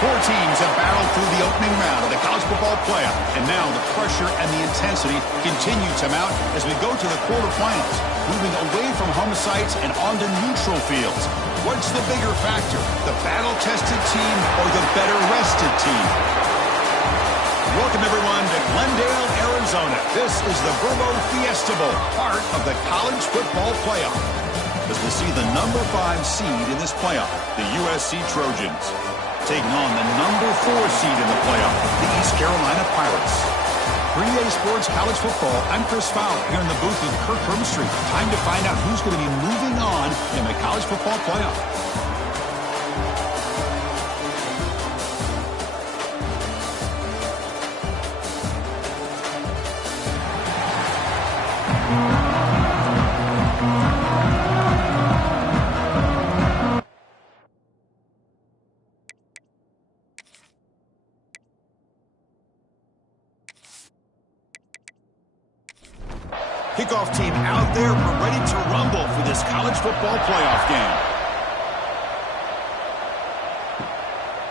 Four teams have battled through the opening round of the college football playoff, and now the pressure and the intensity continue to mount as we go to the quarterfinals, moving away from home sites and onto neutral fields. What's the bigger factor, the battle-tested team or the better-rested team? Welcome, everyone, to Glendale, Arizona. This is the Verbo Fiesta Bowl, part of the college football playoff, as we'll see the number 5 seed in this playoff, the USC Trojans, taking on the number 4 seed in the playoff, the East Carolina Pirates. For EA Sports College Football, I'm Chris Fowler here in the booth with Kirk Hermstreet. Time to find out who's going to be moving on in the college football playoff. Kickoff team out there. We're ready to rumble for this college football playoff game.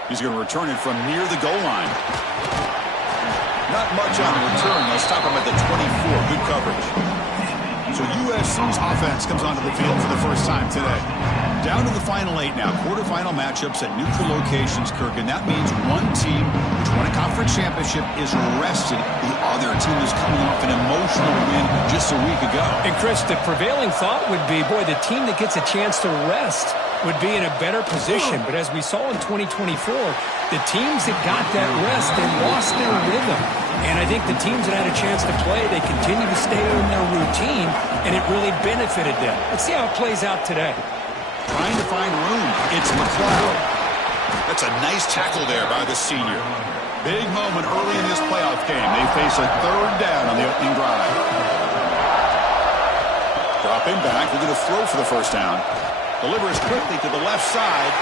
He's going to return it from near the goal line. Not much on the return. They'll stop him at the 24. Good coverage. So USC's offense comes onto the field for the first time today. Down to the final 8 now. Quarterfinal matchups at neutral locations, Kirk. And that means one team which won a conference championship is rested. The other team is coming off an emotional win just a week ago. And, Chris, the prevailing thought would be, boy, the team that gets a chance to rest would be in a better position. But as we saw in 2024, the teams that got that rest, they lost their rhythm. And I think the teams that had a chance to play, they continue to stay in their routine, and it really benefited them. Let's see how it plays out today. Trying to find room. It's McLeod. That's a nice tackle there by the senior. Big moment early in this playoff game. They face a third down on the opening drive. Dropping back. They're going to throw for the first down. Delivers quickly to the left side.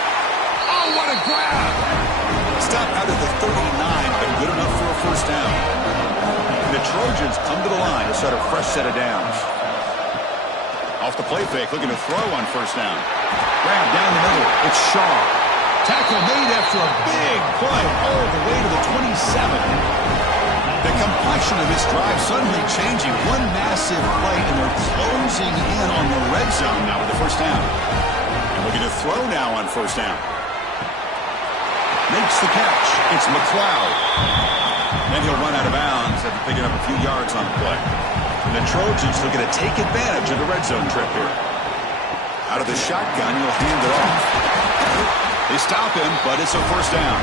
Oh, what a grab! Stop out at the 39, but good enough for a first down. And the Trojans come to the line to set a fresh set of downs. Off the play fake, looking to throw on first down. Grab down the middle. It's Shaw. Tackle made after a big play all the way to the 27. The complexion of this drive suddenly changing. One massive play, and they're closing in on the red zone now with the first down. And looking to throw now on first down. Makes the catch. It's McLeod. Then he'll run out of bounds after picking up a few yards on the play. And the Trojans looking to take advantage of the red zone trip here. Out of the shotgun, he'll hand it off. They stop him, but it's a first down.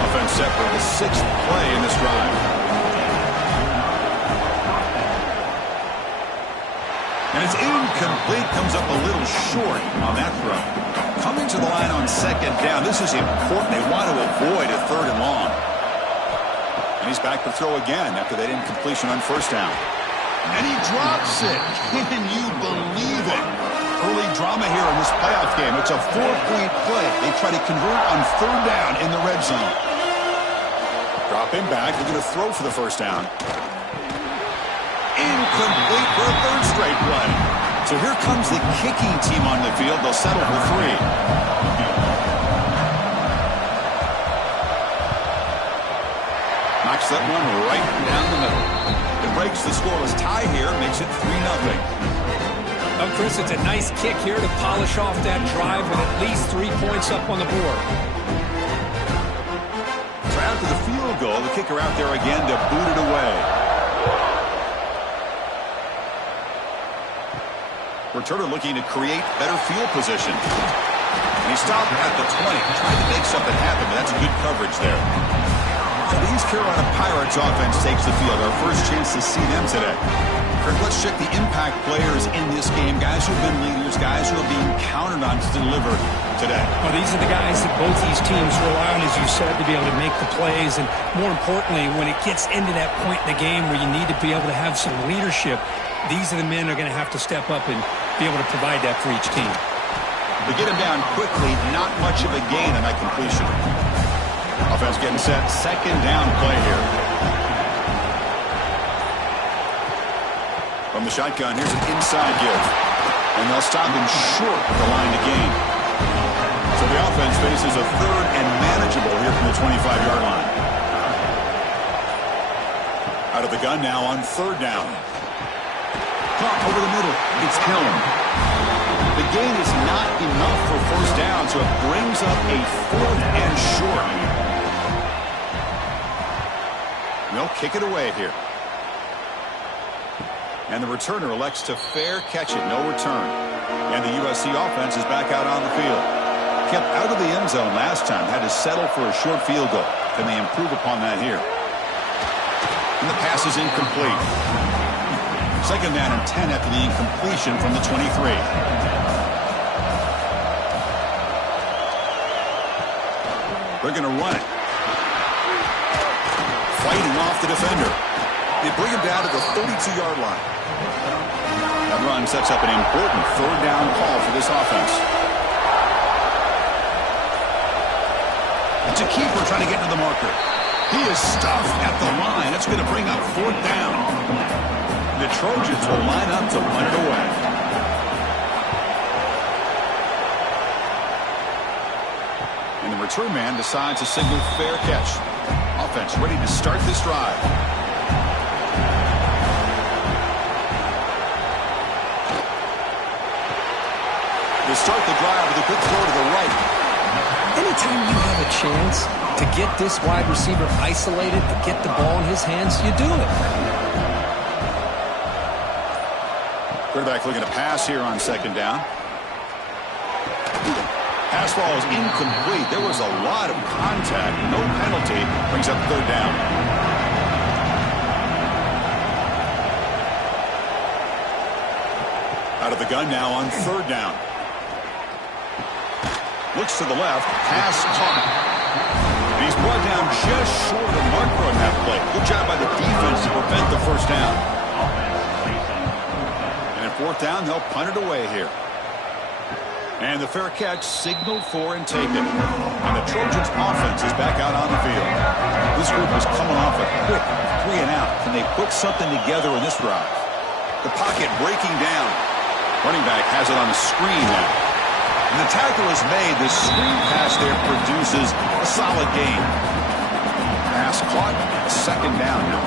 Offense set for the 6th play in this drive. And it's incomplete, comes up a little short on that throw. Coming to the line on second down. This is important. They want to avoid a third and long. And he's back to throw again after that incompletion on first down. And he drops it. Can you believe it? Early drama here in this playoff game. It's a 4-point play. They try to convert on third down in the red zone. Drop him back. They're going to throw for the first down. Incomplete for a third straight play. So here comes the kicking team on the field. They'll settle for 3. Knocks that one right down the middle. It breaks the scoreless tie here, makes it 3-0. Oh, Chris, it's a nice kick here to polish off that drive with at least 3 points up on the board. So after the field goal, the kicker out there again to boot it away. Returner looking to create better field position. And he stopped at the 20, trying to make something happen, but that's good coverage there. So the East Carolina Pirates offense takes the field. Our first chance to see them today. Kirk, let's check the impact players in this game. Guys who have been leaders, guys who are being counted on to deliver today. Well, these are the guys that both these teams rely on, as you said, to be able to make the plays. And more importantly, when it gets into that point in the game where you need to be able to have some leadership, these are the men who are going to have to step up and be able to provide that for each team. They get him down quickly, not much of a gain on that completion. Offense getting set, second down play here. From the shotgun, here's an inside give. And they'll stop him short of the line to gain. So the offense faces a third and manageable manageable here from the 25-yard line. Out of the gun now on third down. Caught over the middle. It's Helm. The gain is not enough for first down, so it brings up a 4th and short. They'll kick it away here. And the returner elects to fair catch it, no return. And the USC offense is back out on the field. Kept out of the end zone last time, had to settle for a short field goal. Can they improve upon that here? And the pass is incomplete. Second down and 10 after the incompletion from the 23. They're going to run it. Fighting off the defender. They bring him down to the 32-yard line. That run sets up an important third down call for this offense. It's a keeper trying to get to the marker. He is stuffed at the line. That's going to bring up 4th down. The Trojans will line up to punt it away. And the return man decides to signal fair catch. Offense ready to start this drive. To start the drive with a good throw to the right. Anytime you have a chance to get this wide receiver isolated, to get the ball in his hands, you do it. Quarterback looking to pass here on second down. Pass ball is incomplete. There was a lot of contact. No penalty. Brings up third down. Out of the gun now on third down. Looks to the left. Pass caught. And he's brought down just short of the marker on that play. Good job by the defense to prevent the first down. And at 4th down, they'll punt it away here. And the fair catch signaled for and taken. And the Trojans offense is back out on the field. This group is coming off a quick 3 and out. Can they put something together in this drive? The pocket breaking down. Running back has it on the screen now. And the tackle is made. The screen pass there produces a solid gain. Pass caught. Second down now.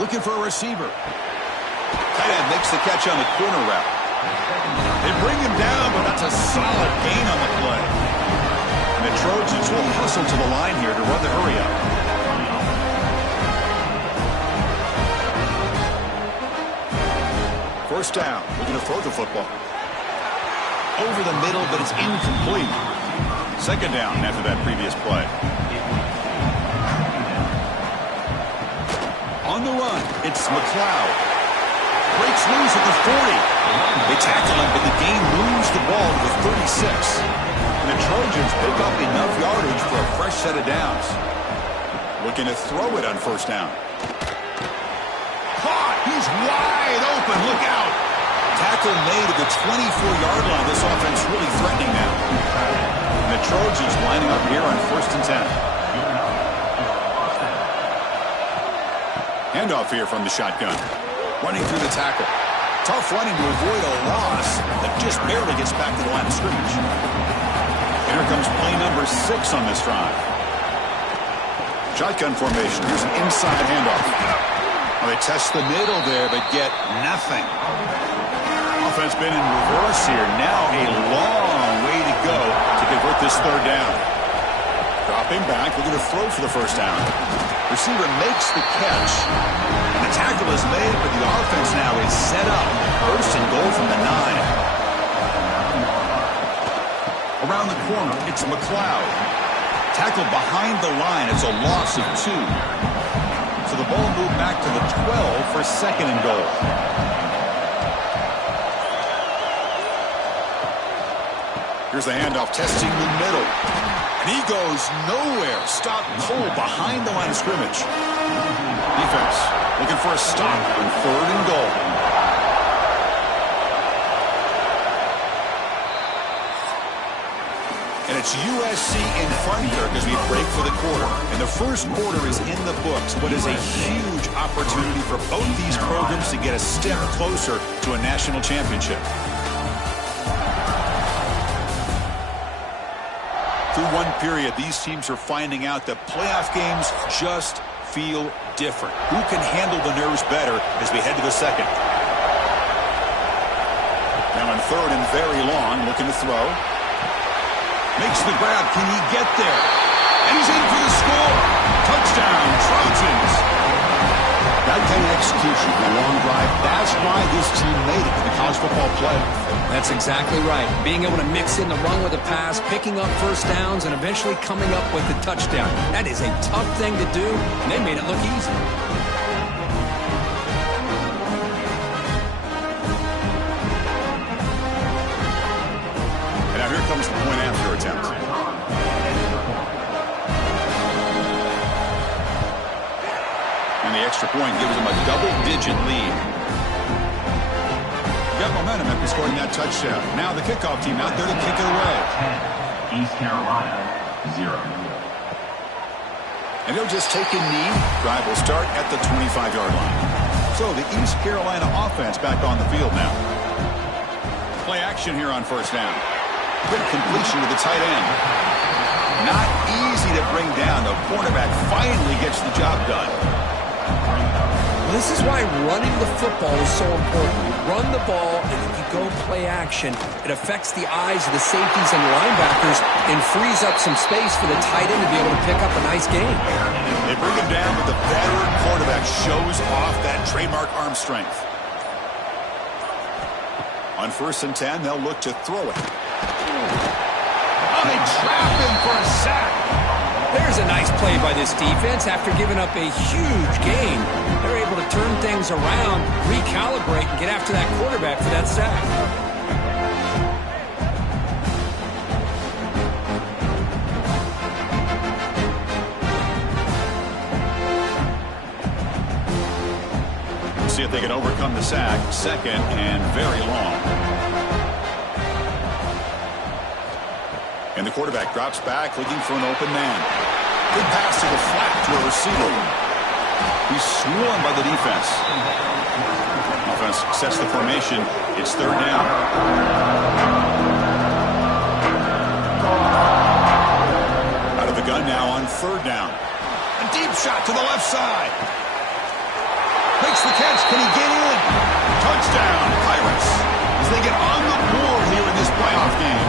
Looking for a receiver. Tight end makes the catch on the corner route. They bring him down, but that's a solid gain on the play. And the Trojans will hustle to the line here to run the hurry up. First down. We're going to throw the football. Over the middle, but it's incomplete. Second down after that previous play. On the run, it's McLeod. Breaks loose at the 40. They tackle him, but the game moves the ball to the 36. And the Trojans pick up enough yardage for a fresh set of downs. Looking to throw it on first down. Caught! He's wide open. Look out! Tackle made at the 24-yard line. This offense really threatening now. And the Trojans lining up here on 1st and 10. Handoff here from the shotgun. Running through the tackle. Tough running to avoid a loss that just barely gets back to the line of scrimmage. Here comes play number 6 on this drive. Shotgun formation. Here's an inside handoff. Well, they test the middle there, but get nothing. Offense been in reverse here. Now a long way to go to convert this third down. Dropping back, looking to throw for the first down. Receiver makes the catch. And the tackle is made, but the offense now is set up. First and goal from the 9. Around the corner, it's McLeod. Tackled behind the line. It's a loss of 2. So the ball moved back to the 12 for second and goal. Here's the handoff, testing the middle. And he goes nowhere. Stop cold behind the line of scrimmage. Defense looking for a stop on third and goal. And it's USC in front here as we break for the quarter. And the first quarter is in the books. What is a huge opportunity for both these programs to get a step closer to a national championship. Through one period, these teams are finding out that playoff games just feel different. Who can handle the nerves better as we head to the second? Now on third and very long, looking to throw. Makes the grab. Can he get there? And he's in for the score. Touchdown, Trojans. That kind of execution, the long drive, that's why this team made it to the college football playoff. That's exactly right. Being able to mix in the run with the pass, picking up first downs, and eventually coming up with the touchdown. That is a tough thing to do, and they made it look easy. And now here comes the point after attempt. And the extra point gives them a double-digit lead. Got momentum after scoring that touchdown. Now the kickoff team out there to kick it away. 10, East Carolina, 0. And they'll just take a knee. Drive will start at the 25-yard line. So the East Carolina offense back on the field now. Play action here on first down. Quick completion to the tight end. Not easy to bring down. The cornerback finally gets the job done. This is why running the football is so important. You run the ball, and if you go play action, it affects the eyes of the safeties and linebackers and frees up some space for the tight end to be able to pick up a nice gain. They bring him down, but the veteran quarterback shows off that trademark arm strength. On 1st and 10, they'll look to throw it. Oh, they trap him for a sack. There's a nice play by this defense. After giving up a huge gain, they're able to turn things around, recalibrate, and get after that quarterback for that sack. See if they can overcome the sack. 2nd and very long. And the quarterback drops back, looking for an open man. Good pass to the flat to a receiver. He's swarmed by the defense. Offense sets the formation. It's 3rd down. Out of the gun now on 3rd down. A deep shot to the left side. Makes the catch. Can he get in? Touchdown, Pirates. As they get on the board here in this playoff game.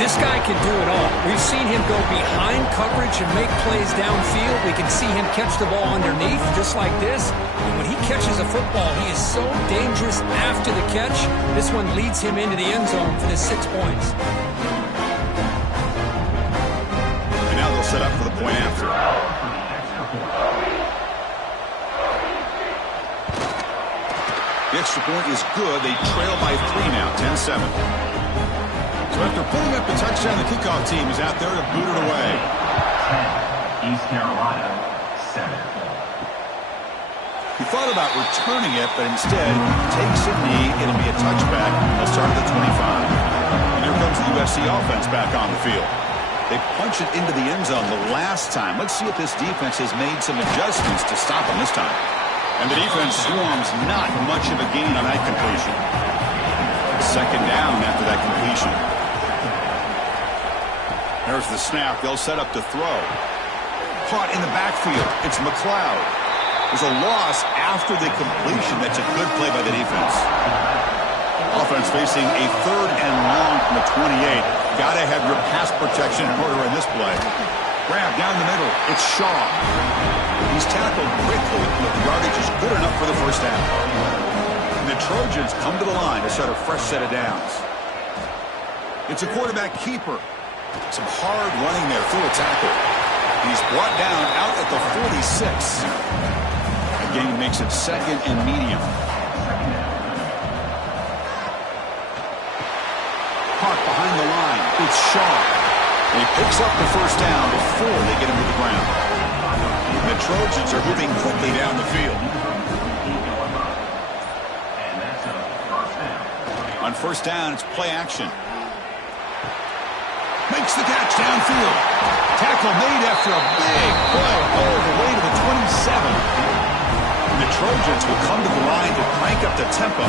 This guy can do it all. We've seen him go behind coverage and make plays downfield. We can see him catch the ball underneath, just like this. And when he catches a football, he is so dangerous after the catch. This one leads him into the end zone for the 6 points. And now they'll set up for the point after. The extra point is good. They trail by 3 now, 10-7. So after pulling up the touchdown, the kickoff team is out there to boot it away. 10, East Carolina, 7. He thought about returning it, but instead takes a knee. It'll be a touchback. They'll start at the 25. And here comes the USC offense back on the field. They punch it into the end zone the last time. Let's see if this defense has made some adjustments to stop them this time. And the defense swarms not much of a gain on that completion. 2nd down after that completion. There's the snap. They'll set up to throw. Caught in the backfield. It's McLeod. There's a loss after the completion. That's a good play by the defense. Offense facing a 3rd and long from the 28. Got to have your pass protection in order in this play. Grab down the middle. It's Shaw. He's tackled quickly. The yardage is good enough for the first down. And the Trojans come to the line to start a fresh set of downs. It's a quarterback keeper. Some hard running there through a tackle. He's brought down out at the 46. That game makes it 2nd and medium. Caught behind the line. It's Shaw. And he picks up the first down before they get him to the ground. The Trojans are moving quickly down the field. On 1st down, it's play action. Makes the catch downfield. Tackle made after a big play all the way to the 27. And the Trojans will come to the line to crank up the tempo.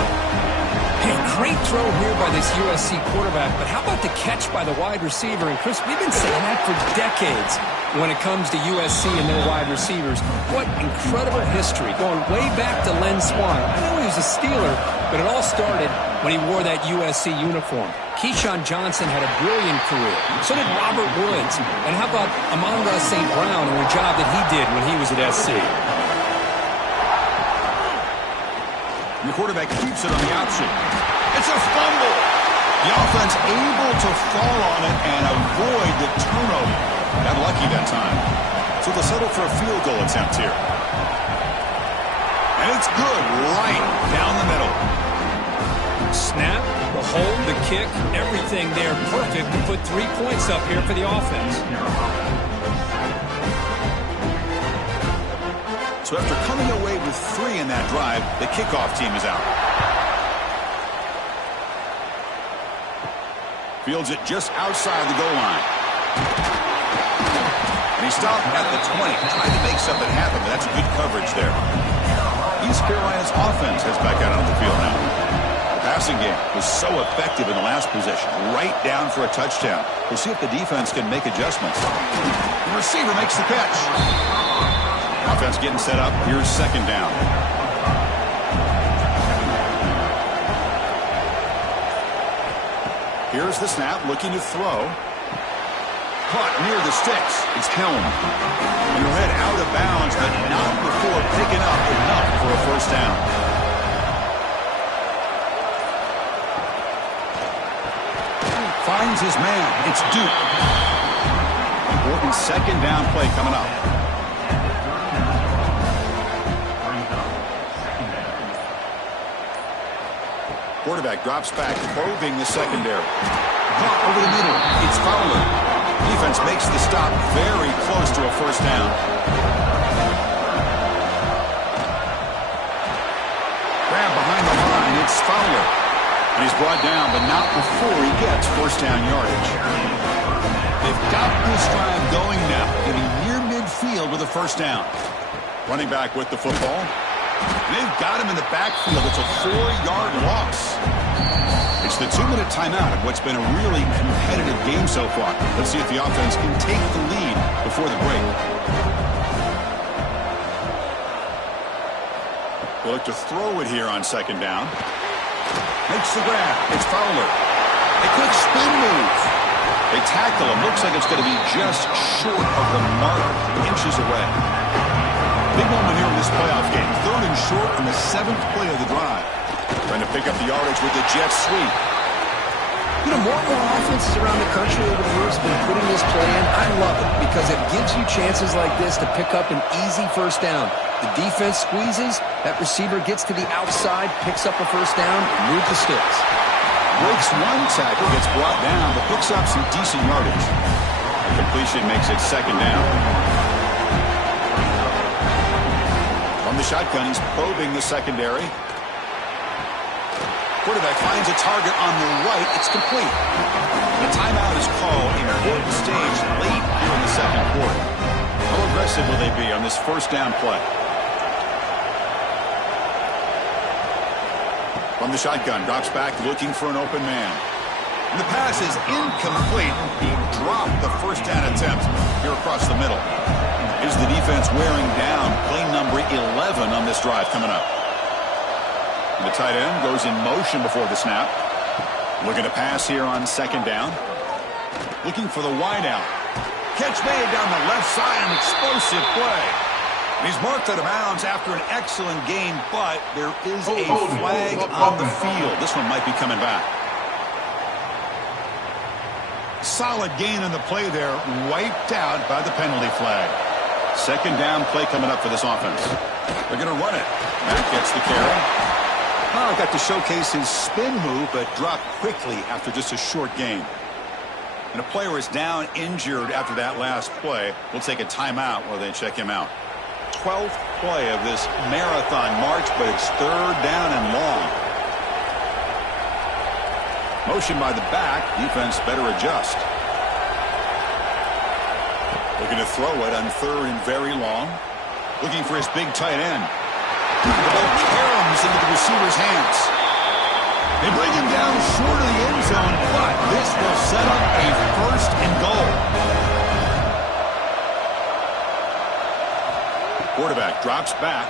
Hey, great throw here by this USC quarterback, but how about the catch by the wide receiver? And, Chris, we've been saying that for decades when it comes to USC and their wide receivers. What incredible history, going way back to Len Swan. I know he was a Steeler, but it all started when he wore that USC uniform. Keyshawn Johnson had a brilliant career. So did Robert Woods. And how about Amon-Ra St. Brown and the job that he did when he was at SC? The quarterback keeps it on the option. It's a fumble. The offense able to fall on it and avoid the turnover. Got lucky that time. So they'll settle for a field goal attempt here. And it's good right down the middle. Snap, the hold, the kick, everything there perfect to put 3 points up here for the offense. So after coming away with 3 in that drive, the kickoff team is out. Fields it just outside the goal line. And he stopped at the 20. Tried to make something happen, but that's good coverage there. East Carolina's offense heads back out on the field now. The passing game was so effective in the last possession, right down for a touchdown. We'll see if the defense can make adjustments. The receiver makes the catch. Offense getting set up. Here's second down. Here's the snap, looking to throw. Caught near the sticks. It's Helm. And he'll head out of bounds, but not before picking up enough for a first down. Finds his man. It's Duke. Important second down play coming up. Quarterback drops back, probing the secondary. Caught over the middle. It's Fowler. Defense makes the stop very close to a first down. Grab behind the line. It's Fowler. And he's brought down, but not before he gets first down yardage. They've got this drive going now, getting near midfield with a first down. Running back with the football. And they've got him in the backfield. It's a 4-yard loss. It's the 2-minute timeout of what's been a really competitive game so far. Let's see if the offense can take the lead before the break. They look to throw it here on second down. Makes the grab. It's Fowler. A quick spin move. They tackle him. Looks like it's going to be just short of the mark, inches away. Big moment here in this playoff game. 3rd and short on the 7th play of the drive. Trying to pick up the yardage with the jet sweep. You know, more and more offenses around the country over the years have been putting this play in. I love it because it gives you chances like this to pick up an easy first down. The defense squeezes, that receiver gets to the outside, picks up a first down, move the sticks. Breaks one tackle, gets brought down, but picks up some decent yardage. The completion makes it second down. From the shotgun, he's probing the secondary. Quarterback finds a target on the right. It's complete. The timeout is called. Important stage late here in the second quarter. How aggressive will they be on this first down play? From the shotgun, drops back looking for an open man. And the pass is incomplete. He dropped the first down attempt here across the middle. Is the defense wearing down play number 11 on this drive coming up. And the tight end goes in motion before the snap. Looking to pass here on second down. Looking for the wideout. Catch made down the left side, an explosive play. And he's marked out of bounds after an excellent game, but there is a flag on the field. This one might be coming back. Solid gain on the play there, wiped out by the penalty flag. Second down play coming up for this offense. They're going to run it. Matt gets the carry. Got to showcase his spin move, but dropped quickly after just a short game. And a player is down injured after that last play. We'll take a timeout while they check him out. 12th play of this marathon march, but it's 3rd down and long. Motion by the back. Defense better adjust. Looking to throw it on 3rd and very long. Looking for his big tight end. The ball caroms into the receiver's hands. They bring him down short of the end zone, but this will set up a 1st and goal. Quarterback drops back,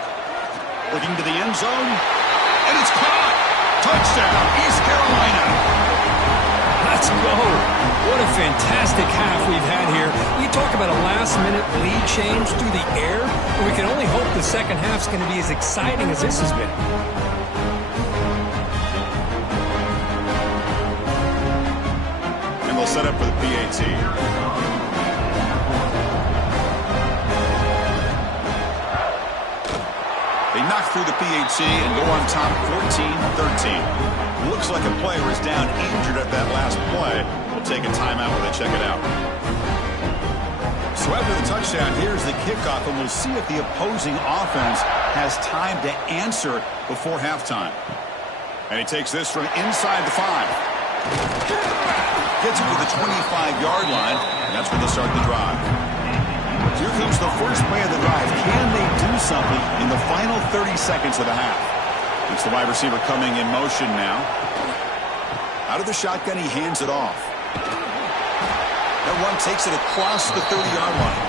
looking to the end zone, and it's caught. Touchdown, East Carolina. Let's go. What a fantastic half we've had here. You talk about a last-minute lead change through the air, and we can only hope the second half's going to be as exciting as this has been. And they'll set up for the PAT. They knock through the PAT and go on top 14-13. Looks like a player is down injured at that last play. We'll take a timeout while they check it out. So after the touchdown, here's the kickoff, and we'll see if the opposing offense has time to answer before halftime. And he takes this from inside the 5. Gets it to the 25-yard line, and that's where they'll start the drive. Here comes the first play of the drive. Can they do something in the final 30 seconds of the half? It's the wide receiver coming in motion now. Out of the shotgun, he hands it off. That one takes it across the 30-yard line.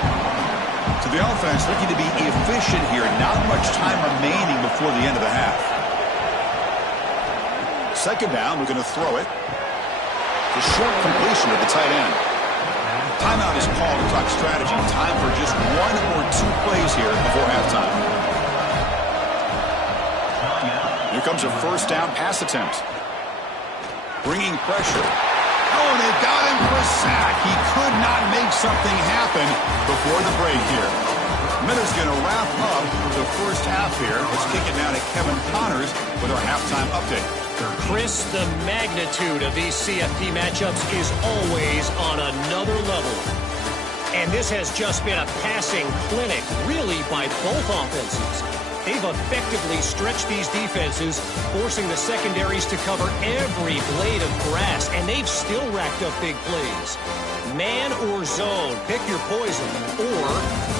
To the offense, looking to be efficient here. Not much time remaining before the end of the half. Second down, we're going to throw it. The short completion of the tight end. Timeout is called to talk strategy. Time for just 1 or 2 plays here before halftime. Here comes a first down pass attempt. Bringing pressure. Oh, and they've got him for a sack. He could not make something happen before the break here. Miller's going to wrap up the first half here. Let's kick it now to Kevin Connors with our halftime update. Chris, the magnitude of these CFP matchups is always on another level. And this has just been a passing clinic, really, by both offenses. They've effectively stretched these defenses, forcing the secondaries to cover every blade of grass, and they've still racked up big plays. Man or zone, pick your poison, or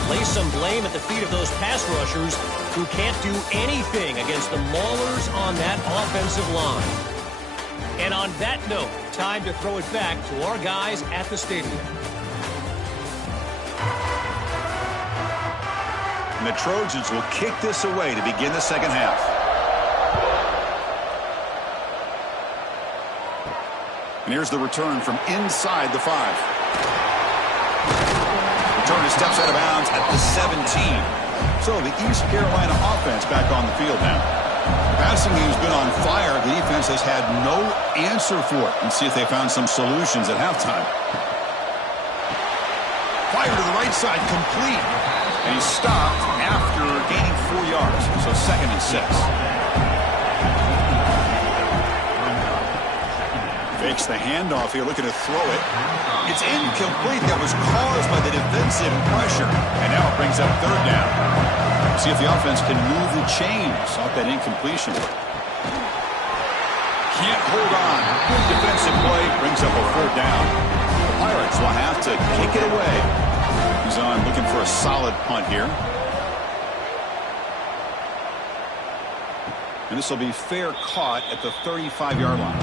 lay some blame at the feet of those pass rushers who can't do anything against the maulers on that offensive line. And on that note, time to throw it back to our guys at the stadium. And the Trojans will kick this away to begin the second half. And here's the return from inside the 5. Returner steps out of bounds at the 17. So the East Carolina offense back on the field now. Passing game's been on fire. The defense has had no answer for it. And see if they found some solutions at halftime. Fire to the right side, complete. And he's stopped after gaining 4 yards. So 2nd and 6. Fakes the handoff here, looking to throw it. It's incomplete. That was caused by the defensive pressure. And now it brings up 3rd down. See if the offense can move the chains off that incompletion. Can't hold on. Good defensive play. Brings up a 4th down. The Pirates will have to kick it away. He's on looking for a solid punt here. And this will be fair caught at the 35-yard line.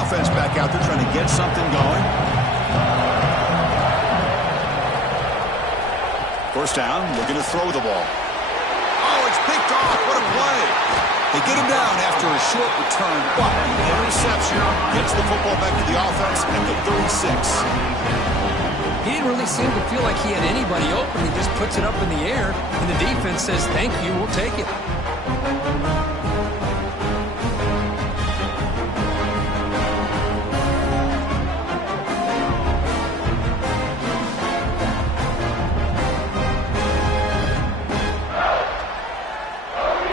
Offense back out there trying to get something going. First down, looking to throw the ball. Oh, it's picked off. What a play. They get him down after a short return, but the interception gets the football back to the offense at the 36. He didn't really seem to feel like he had anybody open. He just puts it up in the air, and the defense says, thank you, we'll take it.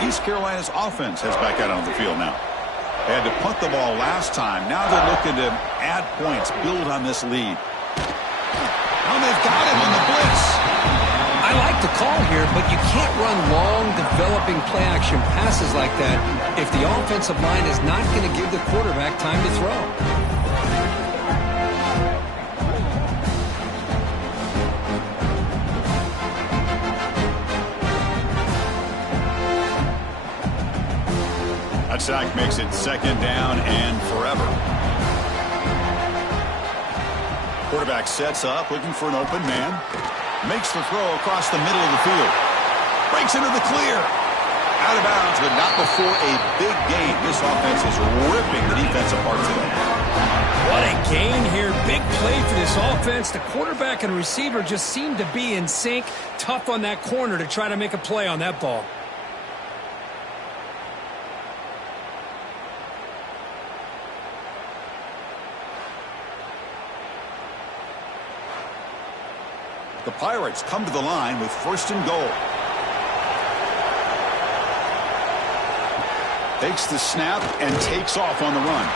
East Carolina's offense has back out on the field now. They had to punt the ball last time. Now they're looking to add points, build on this lead. Oh, they've got him on the blitz. I like the call here, but you can't run long, developing play-action passes like that if the offensive line is not going to give the quarterback time to throw. A That sack makes it 2nd down and forever. Quarterback sets up, looking for an open man. Makes the throw across the middle of the field. Breaks into the clear. Out of bounds, but not before a big gain. This offense is ripping the defense apart today. What a gain here. Big play for this offense. The quarterback and receiver just seem to be in sync. Tough on that corner to try to make a play on that ball. The Pirates come to the line with 1st and goal. Takes the snap and takes off on the run.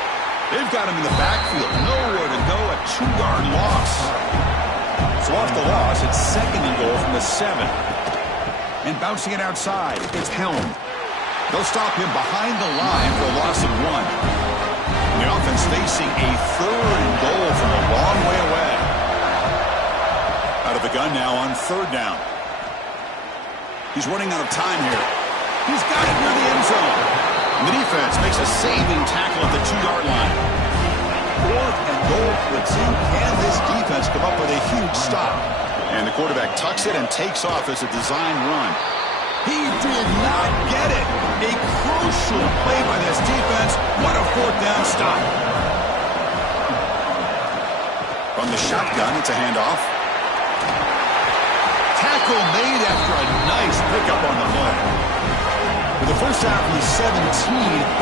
They've got him in the backfield. Nowhere to go. A 2-yard loss. So off the loss, it's 2nd and goal from the 7. And bouncing it outside, it's Helm. They'll stop him behind the line for a loss of 1. And the offense facing a 3rd and goal from a long way away. Out of the gun now on 3rd down. He's running out of time here. He's got it near the end zone. And the defense makes a saving tackle at the 2-yard line. 4th and goal puts in. Can this defense come up with a huge stop? And the quarterback tucks it and takes off as a design run. He did not get it. A crucial play by this defense. What a 4th down stop. From the shotgun, it's a handoff. Tackle made after a nice pickup on the play. With the first half of the 17,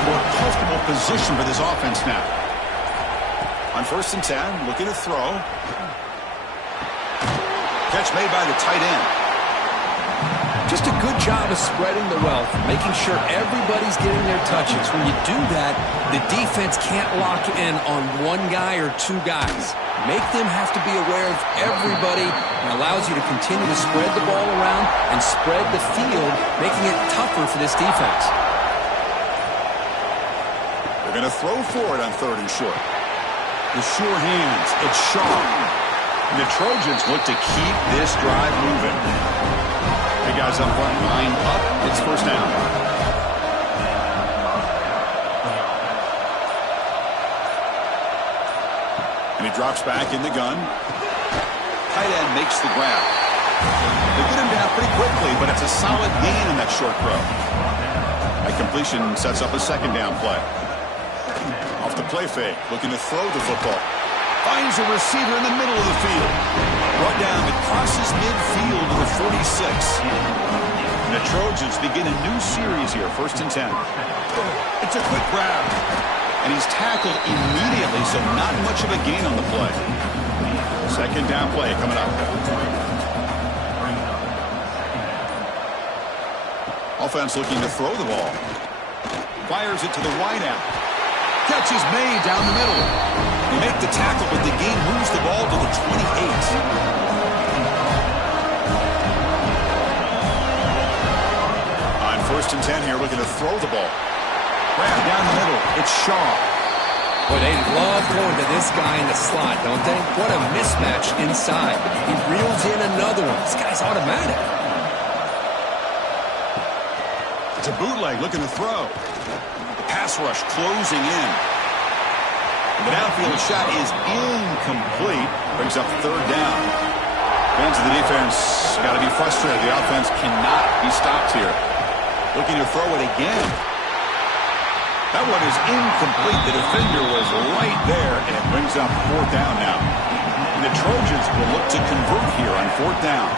more comfortable position for this offense now. On 1st and 10, looking to throw. Catch made by the tight end. Just a good job of spreading the wealth, making sure everybody's getting their touches. When you do that, the defense can't lock in on one guy or 2 guys. Make them have to be aware of everybody, and allows you to continue to spread the ball around and spread the field, making it tougher for this defense. They're going to throw for it on 3rd and short. The sure hands, it's Shaw. And the Trojans look to keep this drive moving. Hey guys up front, line up, it's 1st down. And he drops back in the gun. Tight end makes the grab. They get him down pretty quickly, but it's a solid gain in that short throw. That completion sets up a 2nd down play. Off the play fake, looking to throw the football. Finds a receiver in the middle of the field. Brought down, it crosses midfield to the 46. And the Trojans begin a new series here, 1st and 10. It's a quick grab. And he's tackled immediately, so not much of a gain on the play. 2nd down play coming up. Offense looking to throw the ball. Fires it to the wideout. Catch is made down the middle. They make the tackle, but the game moves the ball to the 28. On 1st and 10 here, looking to throw the ball. Grab down the middle. It's Shaw. Boy, they love going to this guy in the slot, don't they? What a mismatch inside. He reels in another one. This guy's automatic. It's a bootleg looking to throw. The pass rush closing in. The downfield shot is incomplete. Brings up 3rd down. Fans of the defense got to be frustrated. The offense cannot be stopped here. Looking to throw it again. That one is incomplete. The defender was right there, and it brings up 4th down now. And the Trojans will look to convert here on 4th down.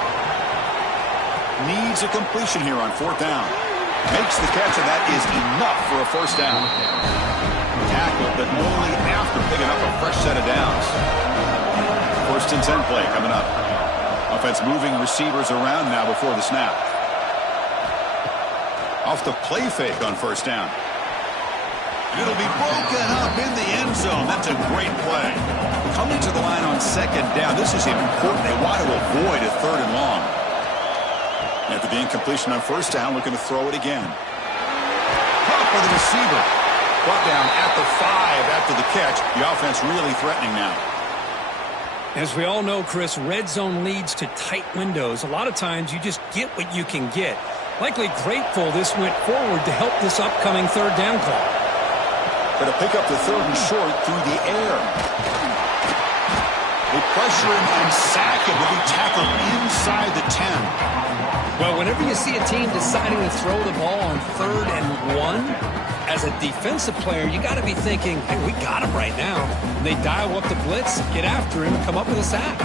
Needs a completion here on 4th down. Makes the catch, and that is enough for a 1st down. Tackle, but only after picking up a fresh set of downs. 1st and 10 play coming up. Offense moving receivers around now before the snap. Off the play fake on 1st down. It'll be broken up in the end zone. That's a great play. Coming to the line on 2nd down. This is important. They want to avoid a 3rd and long. After the incompletion on 1st down, looking to throw it again. Caught by the receiver. Brought down at the 5 after the catch. The offense really threatening now. As we all know, Chris, red zone leads to tight windows. A lot of times you just get what you can get. Likely grateful this went forward to help this upcoming 3rd down call. Going to pick up the 3rd and short through the air. They pressure him and sack him. He'll be tackled inside the 10. Well, whenever you see a team deciding to throw the ball on 3rd and 1, as a defensive player, you got to be thinking, hey, we got him right now. And they dial up the blitz, get after him, and come up with a sack.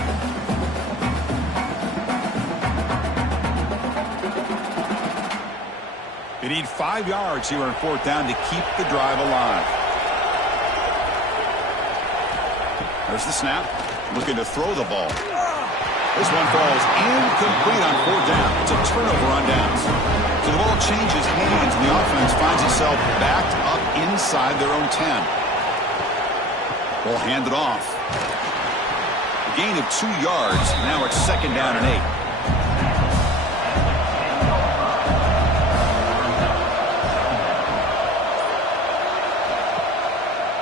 They need 5 yards here on 4th down to keep the drive alive. There's the snap. Looking to throw the ball. This one falls incomplete on 4th down. It's a turnover on downs. So the ball changes hands, and the offense finds itself backed up inside their own 10. Ball handed off. A gain of 2 yards. Now it's 2nd down and 8.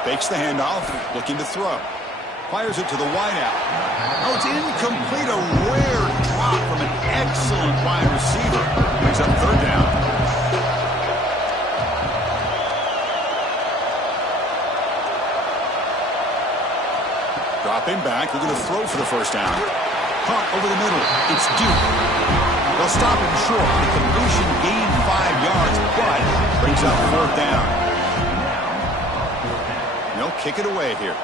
Fakes the handoff, looking to throw. Fires it to the wideout. Oh, it's incomplete. A rare drop from an excellent wide receiver. Brings up 3rd down. Dropping back, looking to throw for the 1st down. Punt over the middle. It's Duke. They'll stop him short. The completion gained 5 yards, but brings up 4th down. They'll kick it away here.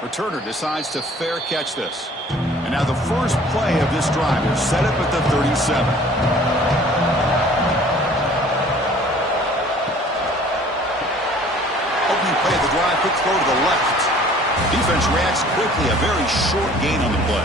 Returner decides to fair catch this. And now the first play of this drive is set up at the 37. Opening play of the drive, quick throw to the left. Defense reacts quickly, a very short gain on the play.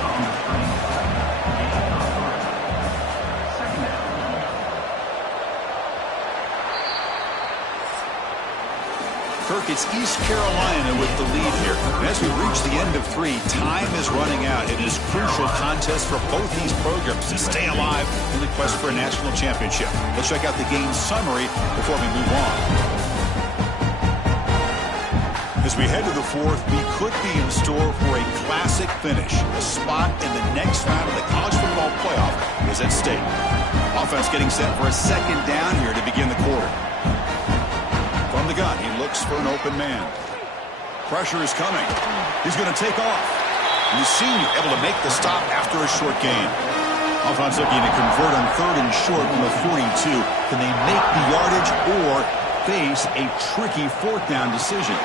Kirk, it's East Carolina with the lead here. And as we reach the end of 3, time is running out. It is a crucial contest for both these programs to stay alive in the quest for a national championship. Let's check out the game summary before we move on. As we head to the 4th, we could be in store for a classic finish. A spot in the next round of the college football playoff is at stake. Offense getting set for a 2nd down here to begin the quarter. From the gun, he looks for an open man. Pressure is coming. He's going to take off. And the senior able to make the stop after a short gain. Offense looking to convert on 3rd and short from the 42. Can they make the yardage or face a tricky 4th down decision?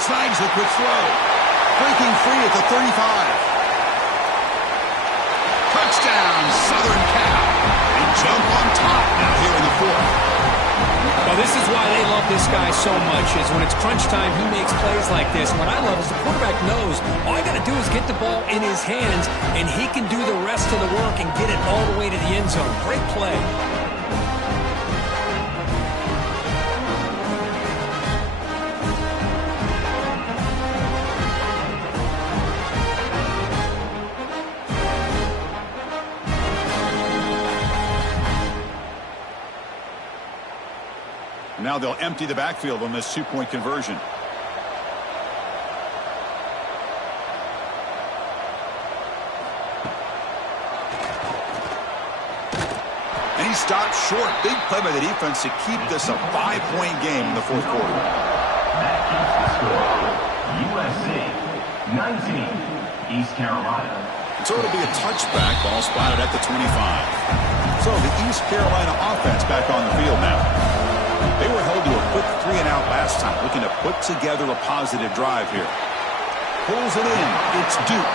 Snags the quick throw. Breaking free at the 35. Touchdown, Southern Cal. They jump on top now here in the 4th. Well, this is why they love this guy so much, is when it's crunch time, he makes plays like this. And what I love is the quarterback knows all I got to do is get the ball in his hands, and he can do the rest of the work and get it all the way to the end zone. Great play. Now they'll empty the backfield on this 2-point conversion. And he stopped short. Big play by the defense to keep this a 5-point game in the 4th quarter. That keeps the score. USC 19, East Carolina. So it'll be a touchback, ball spotted at the 25. So the East Carolina offense back on the field now. They were held to a quick 3-and-out last time, looking to put together a positive drive here. Pulls it in. It's Duke.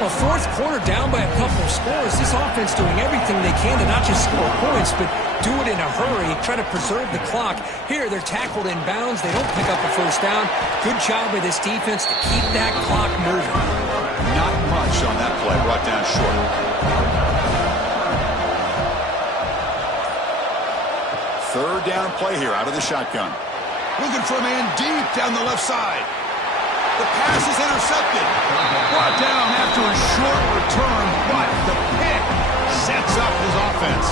Well, 4th quarter down by a couple of scores. This offense doing everything they can to not just score points, but do it in a hurry, try to preserve the clock. Here, they're tackled in bounds. They don't pick up a 1st down. Good job by this defense to keep that clock moving. Not much on that play, brought down short. 3rd down play here out of the shotgun. Looking for a man deep down the left side. The pass is intercepted. Brought down after a short return, but the pick sets up his offense.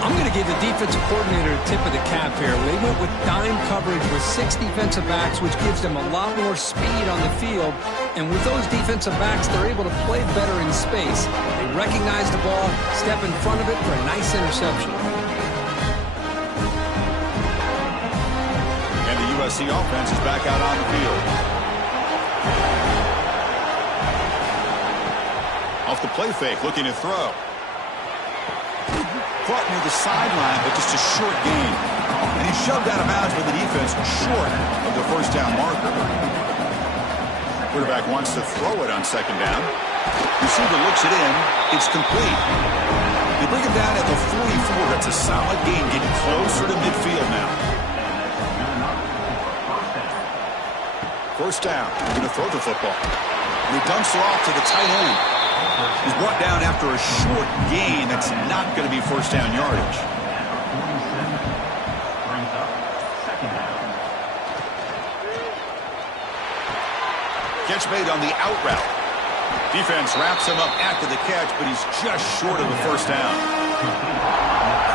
I'm going to give the defensive coordinator a tip of the cap here. They went with dime coverage with 6 defensive backs, which gives them a lot more speed on the field. And with those defensive backs, they're able to play better in space. They recognize the ball, step in front of it for a nice interception. USC offense is back out on the field. Off the play fake, looking to throw. Caught near the sideline, but just a short gain. And he shoved out of bounds with the defense short of the first down marker. Quarterback wants to throw it on second down. Receiver looks it in. It's complete. They bring him down at the 44. That's a solid gain, getting closer to midfield now. First down. He's going to throw the football. And he dumps it off to the tight end. He's brought down after a short gain. That's not going to be first down yardage. Catch made on the out route. Defense wraps him up after the catch, but he's just short of the first down.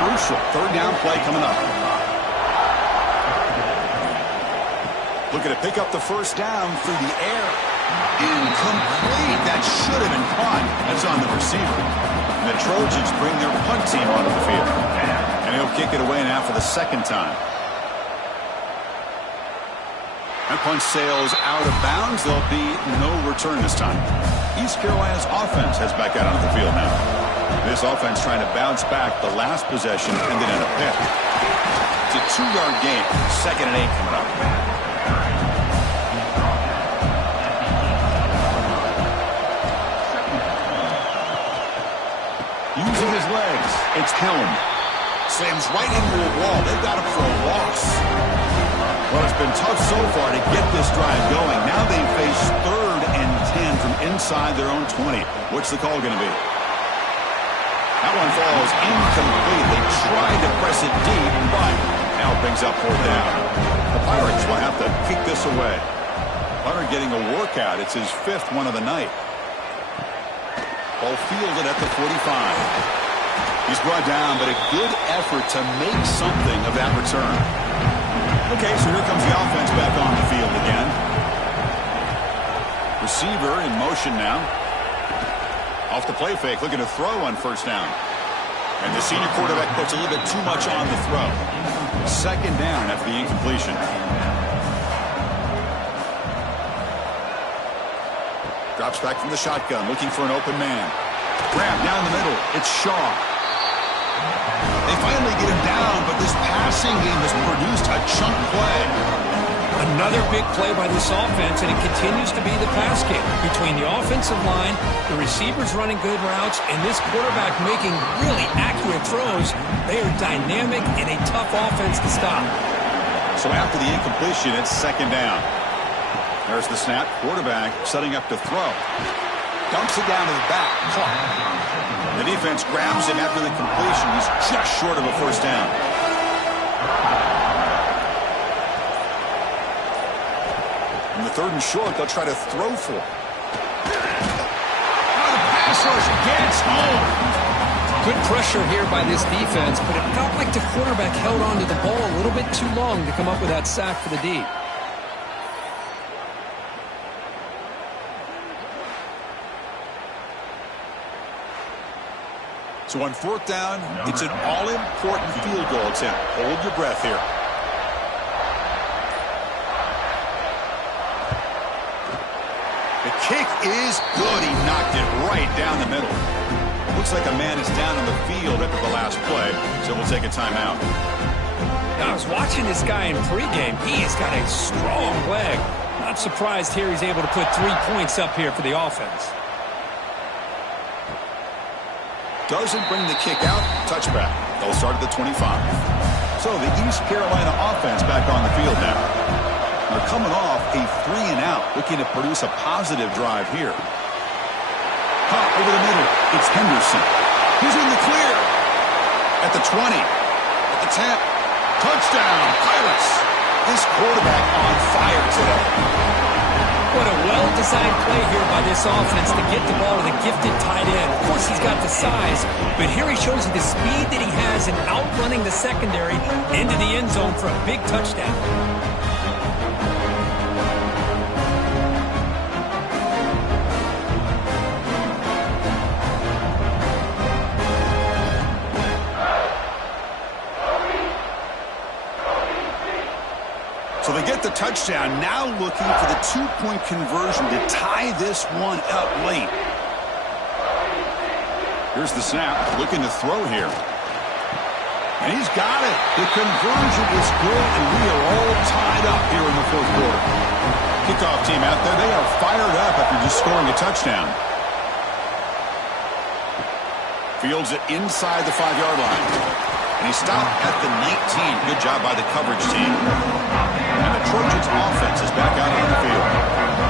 Crucial third down play coming up. Looking to pick up the first down through the air. Incomplete. That should have been caught. That's on the receiver. And the Trojans bring their punt team onto the field. And he'll kick it away now for the second time. That punt sails out of bounds. There'll be no return this time. East Carolina's offense heads back out onto the field now. This offense trying to bounce back. The last possession ended in a pick. It's a 2-yard gain. 2nd and 8 coming up. Using his legs, it's Helm. Slams right into a wall. They've got him for a loss. Well, it's been tough so far to get this drive going. Now they face 3rd and 10 from inside their own 20. What's the call going to be? That one falls incomplete. They tried to press it deep, but now it brings up 4th down. The Pirates will have to kick this away. Hunter getting a workout. It's his 5th one of the night. Ball fielded at the 45. He's brought down, but a good effort to make something of that return. Okay, so here comes the offense back on the field again. Receiver in motion now. Off the play fake, looking to throw on first down. And the senior quarterback puts a little bit too much on the throw. 2nd down after the incompletion. Drops back from the shotgun, looking for an open man. Grab down the middle. It's Shaw. They finally get him down, but this passing game has produced a chunk play. Another big play by this offense, and it continues to be the pass game. Between the offensive line, the receivers running good routes, and this quarterback making really accurate throws, they are dynamic and a tough offense to stop. So after the incompletion, it's 2nd down. There's the snap. Quarterback setting up to throw. Dumps it down to the back. Caught. The defense grabs him after the completion. He's just short of a first down. In the 3rd and short, they'll try to throw for it. Now the pass rush gets home. Good pressure here by this defense, but it felt like the quarterback held on to the ball a little bit too long to come up with that sack for the D. So on 4th down, it's an all-important field goal attempt. Hold your breath here. The kick is good. He knocked it right down the middle. Looks like a man is down on the field after the last play, so we'll take a timeout. I was watching this guy in pregame. He's got a strong leg. Not surprised here he's able to put 3 points up here for the offense. Doesn't bring the kick out. Touchback. They'll start at the 25. So the East Carolina offense back on the field now. They're coming off a 3-and-out, looking to produce a positive drive here. Caught over the middle. It's Henderson. He's in the clear. At the 20. At the 10. Touchdown, Pirates. This quarterback on fire today. What a well-designed play here by this offense to get the ball to the gifted tight end. Of course, he's got the size, but here he shows you the speed that he has in outrunning the secondary into the end zone for a big touchdown. So they get got the touchdown. Now looking for the two-point conversion to tie this one up late. Here's the snap. Looking to throw here. And he's got it. The conversion is good, and we are all tied up here in the fourth quarter. Kickoff team out there, they are fired up after just scoring a touchdown. Fields it inside the 5-yard line. And he stopped at the 19. Good job by the coverage team. And the Trojans offense is back out on the field.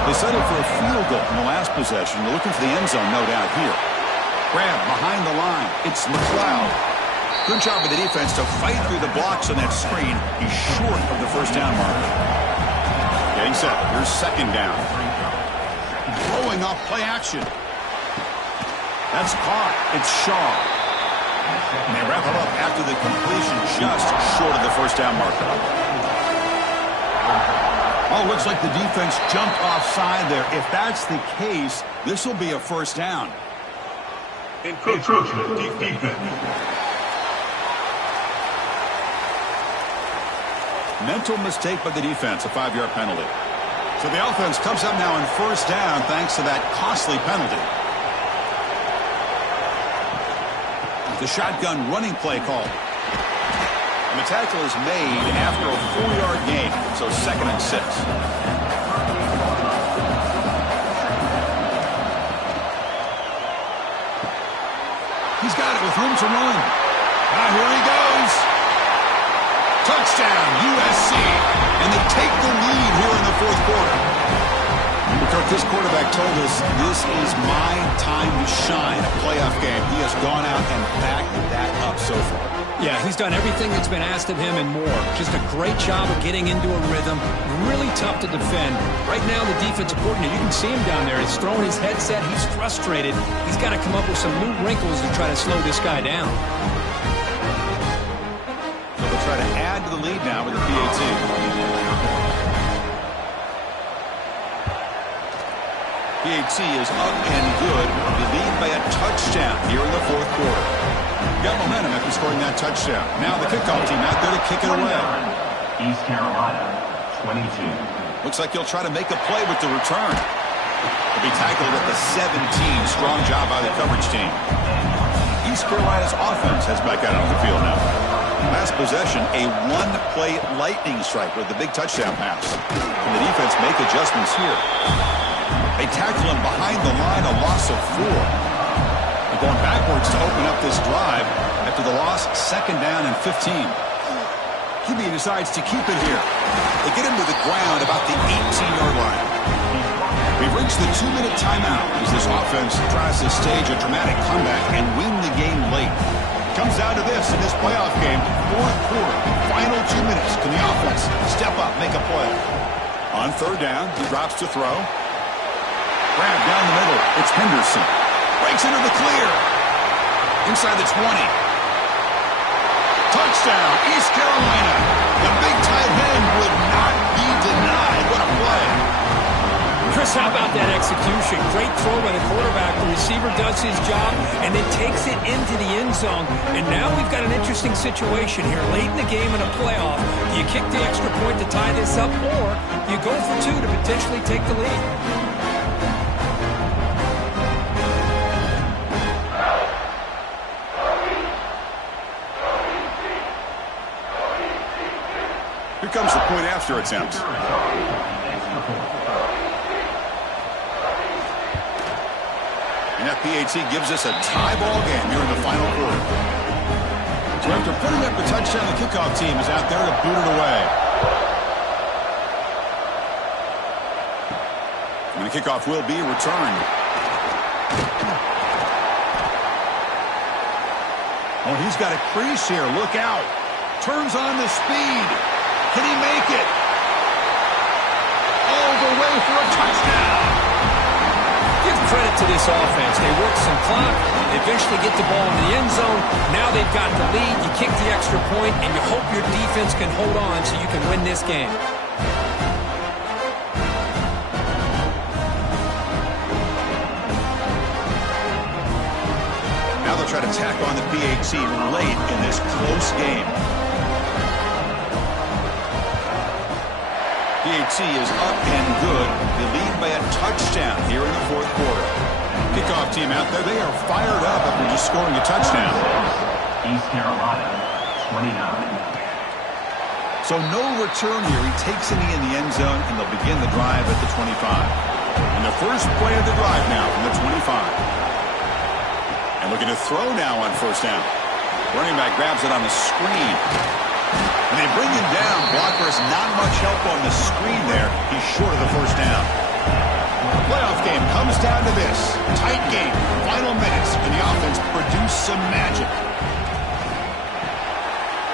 They settled for a field goal in the last possession. They're looking for the end zone, no doubt, here. Grab behind the line. It's McLeod. Good job by the defense to fight through the blocks on that screen. He's short of the first down mark. Getting set. Here's second down. Throwing off play action. That's caught. It's Shaw. And they wrap it up after the completion, just short of the first down marker. Oh, looks like the defense jumped offside there. If that's the case, this will be a first down. Encroachment defense. Mental mistake by the defense, a 5-yard penalty. So the offense comes up now on first down thanks to that costly penalty. The shotgun running play call. And the tackle is made after a 4-yard gain, so 2nd and 6. He's got it with room to run. Now here he goes. Touchdown, USC. And they take the lead here in the fourth quarter. Kirk, this quarterback told us this is my time to shine, a playoff game. He has gone out and backed that up so far. Yeah, he's done everything that's been asked of him and more. Just a great job of getting into a rhythm. Really tough to defend. Right now, the defensive coordinator, you can see him down there. He's throwing his headset. He's frustrated. He's got to come up with some new wrinkles to try to slow this guy down. So they'll try to add to the lead now with the PAT. PAT is up and good. The lead by a touchdown here in the fourth quarter. Got momentum after scoring that touchdown. Now the kickoff team out there to kick it away. East Carolina, 22. Looks like he'll try to make a play with the return. He'll be tackled at the 17. Strong job by the coverage team. East Carolina's offense has back out on the field now. Last possession, a one-play lightning strike with the big touchdown pass. And the defense make adjustments here. They tackle him behind the line, a loss of 4. They're going backwards to open up this drive after the loss, 2nd down and 15. QB decides to keep it here. They get him to the ground about the 18-yard line. We've reached the 2-minute timeout as this offense tries to stage a dramatic comeback and win the game late. Comes down to this in this playoff game, fourth quarter, final 2 minutes. Can the offense step up, make a play? On 3rd down, he drops to throw. Grab down the middle. It's Henderson. Breaks into the clear. Inside the 20. Touchdown, East Carolina. The big tight end would not be denied. What a play. Chris, how about that execution? Great throw by the quarterback. The receiver does his job and then takes it into the end zone. And now we've got an interesting situation here. Late in the game in a playoff, do you kick the extra point to tie this up, or do you go for 2 to potentially take the lead? Here comes the point after attempt. And that PAT gives us a tie ball game here in the final quarter. So after putting up the touchdown, the kickoff team is out there to boot it away. And the kickoff will be returned. Oh, he's got a crease here. Look out. Turns on the speed. Can he make it? All the way for a touchdown. Give credit to this offense. They work some clock. They eventually get the ball in the end zone. Now they've got the lead. You kick the extra point, and you hope your defense can hold on so you can win this game. Now they'll try to tack on the PAT late in this close game. PAT is up and good. They lead by a touchdown here in the fourth quarter. Kickoff team out there, they are fired up after just scoring a touchdown. East Carolina, 29. So no return here. He takes it in the end zone, and they'll begin the drive at the 25. And the first play of the drive now from the 25. And looking to throw now on first down. Running back grabs it on the screen. And they bring him down. Blocker has not much help on the screen there. He's short of the first down. The playoff game comes down to this. Tight game. Final minutes. And the offense produce some magic.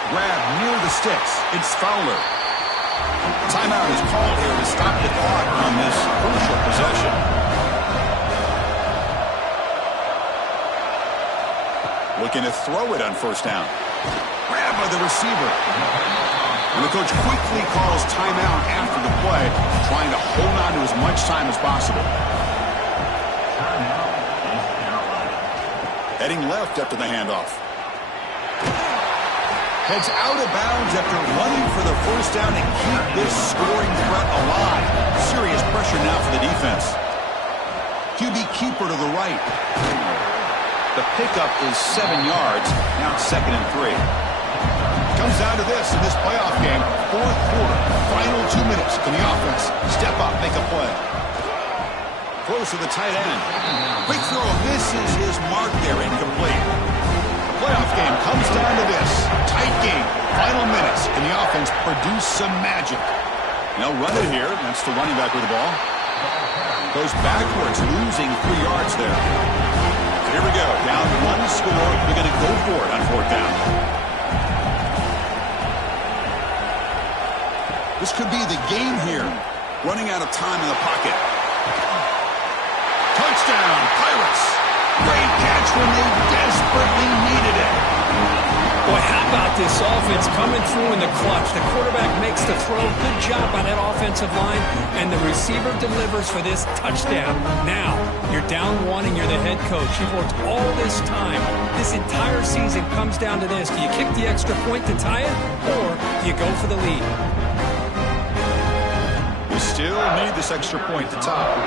Grab near the sticks. It's Fowler. Timeout is called here to stop the clock on this crucial possession. Looking to throw it on first down. Grab by the receiver. And the coach quickly calls timeout after the play, trying to hold on to as much time as possible. Heading left after the handoff. Heads out of bounds after running for the first down and keep this scoring threat alive. Serious pressure now for the defense. QB keeper to the right. The pickup is 7 yards. Now it's 2nd and 3. Comes down to this in this playoff game. Fourth quarter. Final 2 minutes. Can the offense step up, make a play? Close to the tight end. Quick throw misses his mark there. Incomplete. Playoff game comes down to this. Tight game. Final minutes. Can the offense produce some magic? They'll run it here. That's the running back with the ball. Goes backwards, losing 3 yards there. Here we go. Down 1 score. They're going to go for it on fourth down. This could be the game here. Running out of time in the pocket. Touchdown, Pirates. Great catch when they desperately needed it. Boy, how about this offense coming through in the clutch? The quarterback makes the throw. Good job by that offensive line. And the receiver delivers for this touchdown. Now, you're down 1 and you're the head coach. You've worked all this time. This entire season comes down to this. Do you kick the extra point to tie it, or do you go for the lead? We still need this extra point to tie.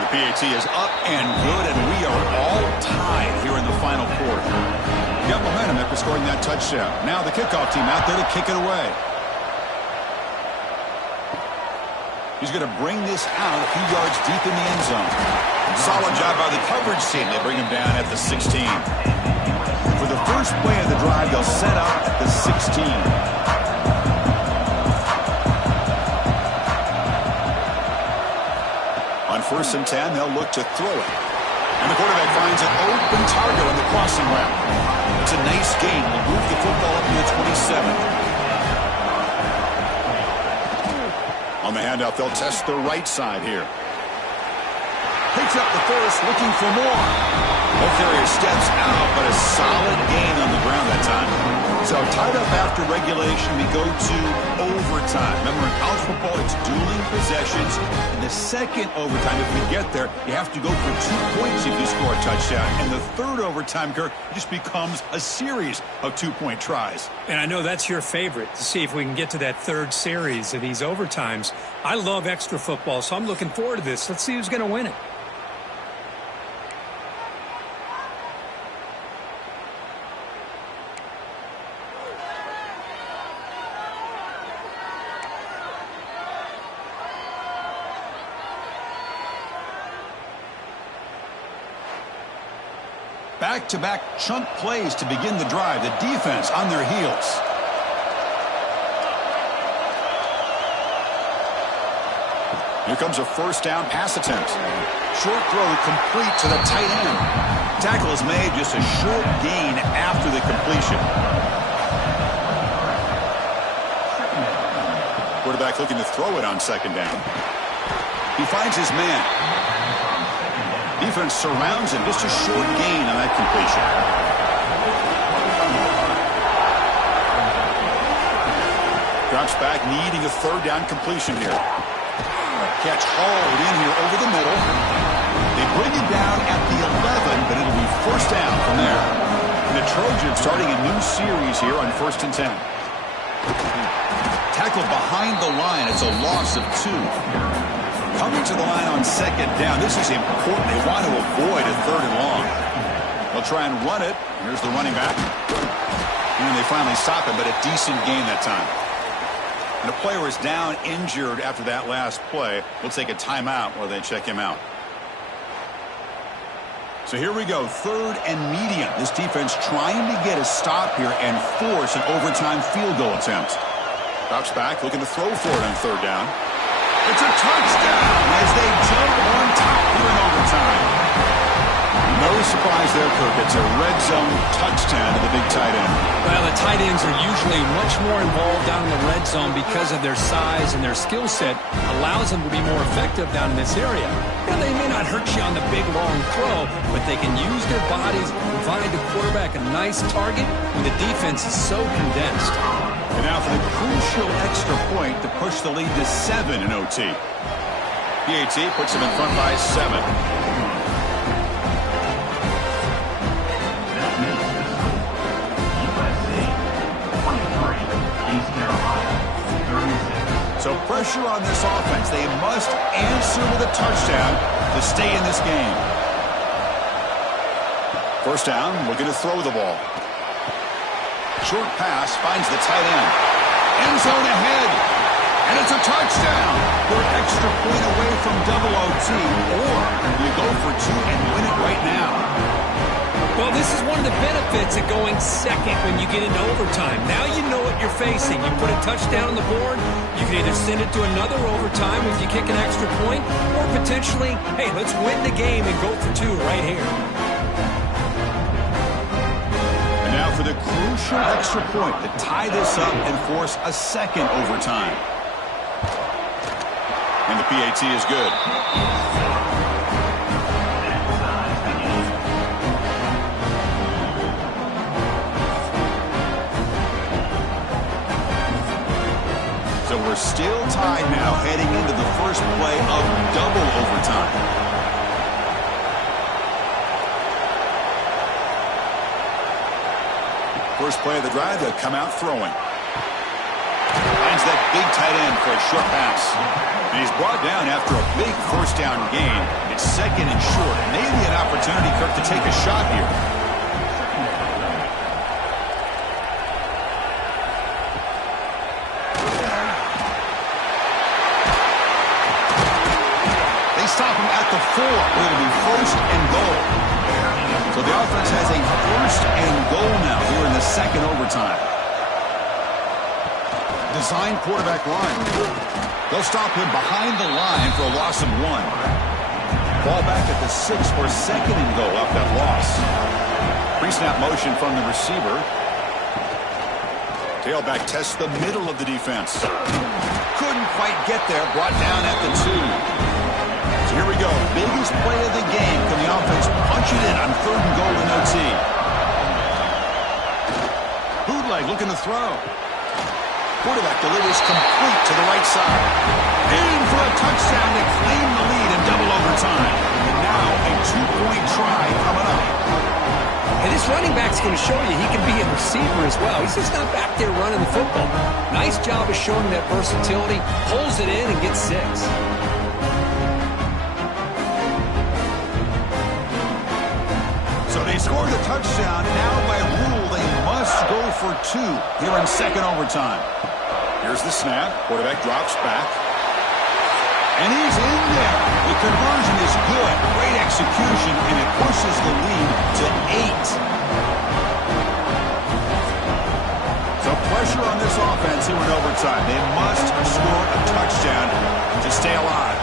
The PAT is up and good, and we are all tied here in the final quarter. We got momentum after scoring that touchdown. Now the kickoff team out there to kick it away. He's going to bring this out a few yards deep in the end zone. Solid job by the coverage team. They bring him down at the 16. For the first play of the drive, they'll set up at the 16. On 1st and 10, they'll look to throw it. And the quarterback finds an open target on the crossing route. It's a nice gain. Will move the football up to the 27. On the handoff, they'll test the right side here. Picks up the first, looking for more. Both carriers steps out, but a solid gain on the ground that time. So tied up after regulation, we go to overtime. Remember, in college football, it's dueling possessions. In the second overtime, if we get there, you have to go for 2 points if you score a touchdown. And the third overtime, Kirk, just becomes a series of 2-point tries. And I know that's your favorite, to see if we can get to that third series of these overtimes. I love extra football, so I'm looking forward to this. Let's see who's going to win it. Back-to-back chunk plays to begin the drive. The defense on their heels. Here comes a first down pass attempt. Short throw complete to the tight end. Tackle is made, just a short gain after the completion. Quarterback looking to throw it on 2nd down. He finds his man. Defense surrounds him. Just a short gain on that completion. Drops back, needing a 3rd down completion here. Catch hauled in here over the middle. They bring it down at the 11, but it'll be first down from there. the Trojans starting a new series here on 1st and 10. Tackled behind the line. It's a loss of 2. Coming to the line on 2nd down. This is important. They want to avoid a 3rd and long. They'll try and run it. Here's the running back. And they finally stop him, but a decent gain that time. And a player is down injured after that last play. We'll take a timeout while they check him out. So here we go, 3rd and medium. This defense trying to get a stop here and force an overtime field goal attempt. Drops back, looking to throw for it on 3rd down. It's a touchdown as they jump on top here in overtime. No surprise there, Kirk. It's a red zone touchdown to the big tight end. Well, the tight ends are usually much more involved down in the red zone because of their size and their skill set allows them to be more effective down in this area. Now, they may not hurt you on the big, long throw, but they can use their bodies, provide the quarterback a nice target when the defense is so condensed. And now for the crucial extra point to push the lead to 7 in OT. PAT puts them in front by 7. So pressure on this offense. They must answer with a touchdown to stay in this game. 1st down, looking to throw the ball. Short pass finds the tight end. End zone ahead. And it's a touchdown. We're extra point away from double OT. Or you go for 2 and win it right now. Well, this is one of the benefits of going second when you get into overtime. Now you know what you're facing. You put a touchdown on the board, you can either send it to another overtime if you kick an extra point, or potentially, hey, let's win the game and go for 2 right here. And now for the crucial extra point to tie this up and force a 2nd overtime. And the PAT is good. So we're still tied now heading into the first play of double overtime. First play of the drive, they'll come out throwing. Finds that big tight end for a short pass. And he's brought down after a big 1st down gain. It's 2nd and short. Maybe an opportunity, Kirk, to take a shot here. Stop him at the 4. It'll be 1st and goal. So the offense has a 1st and goal now here in the 2nd overtime. Design quarterback line. They'll stop him behind the line for a loss of 1. Ball back at the 6 for 2nd and goal off that loss. Pre-snap motion from the receiver. Tailback tests the middle of the defense. Couldn't quite get there. Brought down at the 2. So here we go. Biggest play of the game. Can the offense punch it in on 3rd and goal in OT? Bootleg looking to throw. Quarterback delivers complete to the right side. In for a touchdown to claim the lead in double overtime. And now a 2-point try coming up. And this running back's going to show you he can be a receiver as well. He's just not back there running the football. Nice job of showing that versatility. Pulls it in and gets 6. So they score the touchdown. Now by rule, they must go for 2 here in 2nd overtime. Here's the snap. Quarterback drops back. And he's in there. The conversion is good. Great execution, and it pushes the lead to 8. So pressure on this offense here in overtime. They must score a touchdown to stay alive.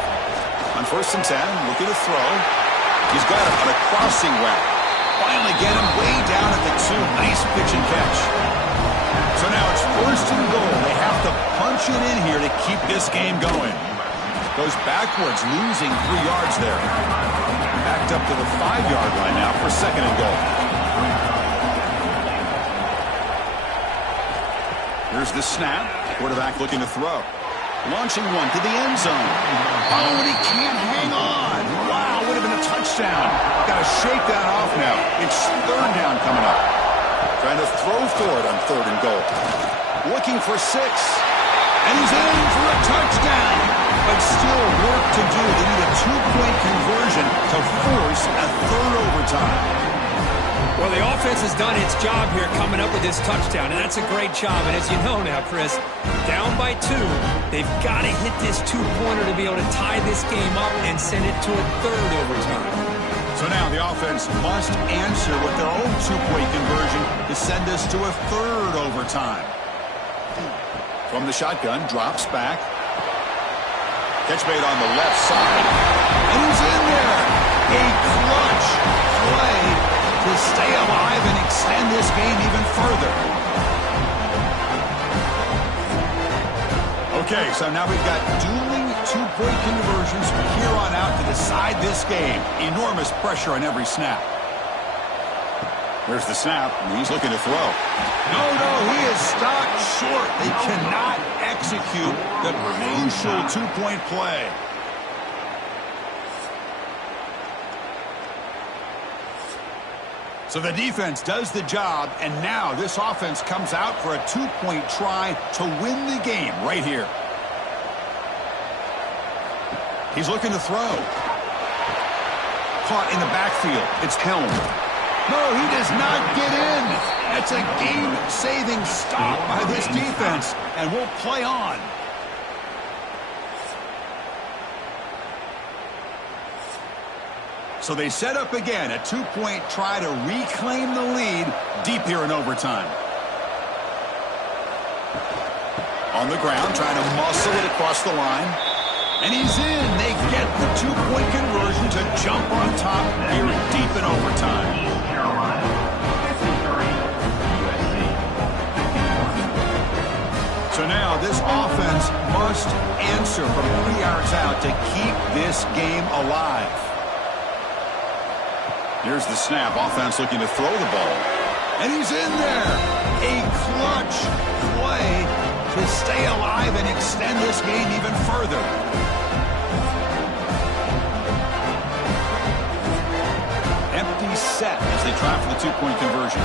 On 1st and 10, looking to throw. He's got him on a crossing route. Finally get him way down at the 2. Nice pitch and catch. So now it's 1st and goal. They have to punch it in here to keep this game going. Goes backwards, losing 3 yards there. Backed up to the 5-yard line now for 2nd and goal. Here's the snap. Quarterback looking to throw. Launching one to the end zone. Oh, and he can't hang on. Wow, would have been a touchdown. Got to shake that off now. It's 3rd down coming up. Trying to throw for it on 3rd and goal. Looking for 6. And he's in for a touchdown. But still work to do. They need a 2-point conversion to force a 3rd overtime. Well, the offense has done its job here coming up with this touchdown, and that's a great job. And as you know now, Chris, down by 2, they've got to hit this 2-pointer to be able to tie this game up and send it to a 3rd overtime. So now the offense must answer with their own 2-point conversion to send us to a 3rd overtime. From the shotgun, drops back. Catch made on the left side. And he's in there. A clutch play to stay alive and extend this game even further. Okay, so now we've got dueling 2-point conversions from here on out to decide this game. Enormous pressure on every snap. There's the snap, and he's looking to throw. No, he is stopped short. They cannot execute the crucial 2-point play. So the defense does the job, and now this offense comes out for a 2-point try to win the game right here. He's looking to throw. Caught in the backfield. It's Helm. No, he does not get in. That's a game-saving stop by this defense, and we'll play on. So they set up again, a 2-point try to reclaim the lead deep here in overtime. On the ground, trying to muscle it across the line. And he's in. They get the 2-point conversion to jump on top here deep in overtime. East Carolina, 53, USC, 51. So now this offense must answer from 3 yards out to keep this game alive. Here's the snap. Offense looking to throw the ball. And he's in there. A clutch play to stay alive and extend this game even further. Empty set as they try for the 2-point conversion.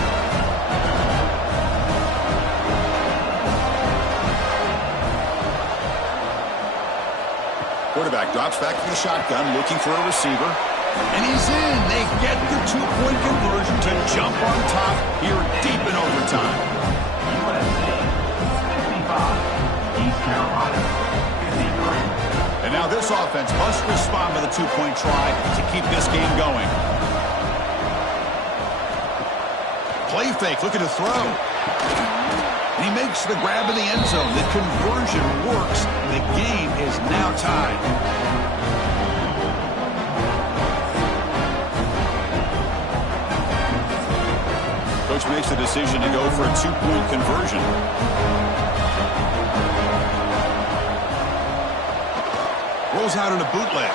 Quarterback drops back from the shotgun, looking for a receiver. And he's in. They get the 2-point conversion to jump on top here deep in overtime. USC, 55, East Carolina, 53. And now this offense must respond with a 2-point try to keep this game going. Play fake, looking to throw. And he makes the grab in the end zone. The conversion works. The game is now tied. Coach makes the decision to go for a 2-point conversion. Rolls out in a bootleg.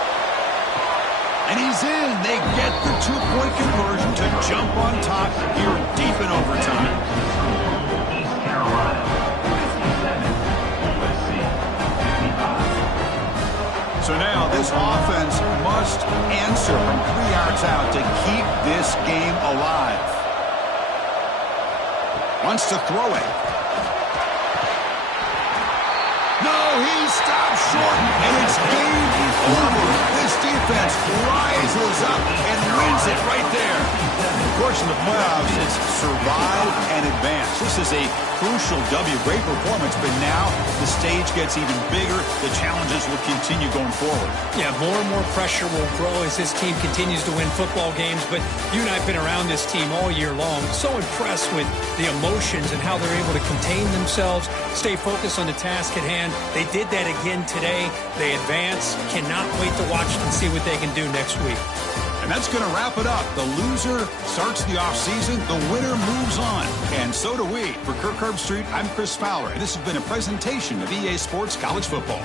And he's in. They get the 2-point conversion to jump on top here deep in overtime. East Carolina, 57, USC, 55. So now this offense must answer from 3 yards out to keep this game alive. Wants to throw it. No, he stopped short, and it's game over. This defense rises up and wins it right there. Of course, in the playoffs, it's survive and advance. This is a crucial W. Great performance, but now the stage gets even bigger. The challenges will continue going forward. Yeah, more and more pressure will grow as this team continues to win football games, but you and I have been around this team all year long. So impressed with the emotions and how they're able to contain themselves, stay focused on the task at hand. They did that again today. They advance. Cannot wait to watch and see what they can do next week. And that's going to wrap it up. The loser starts the offseason. The winner moves on. And so do we. For Kirk Herbstreit, I'm Chris Fowler. And this has been a presentation of EA Sports College Football.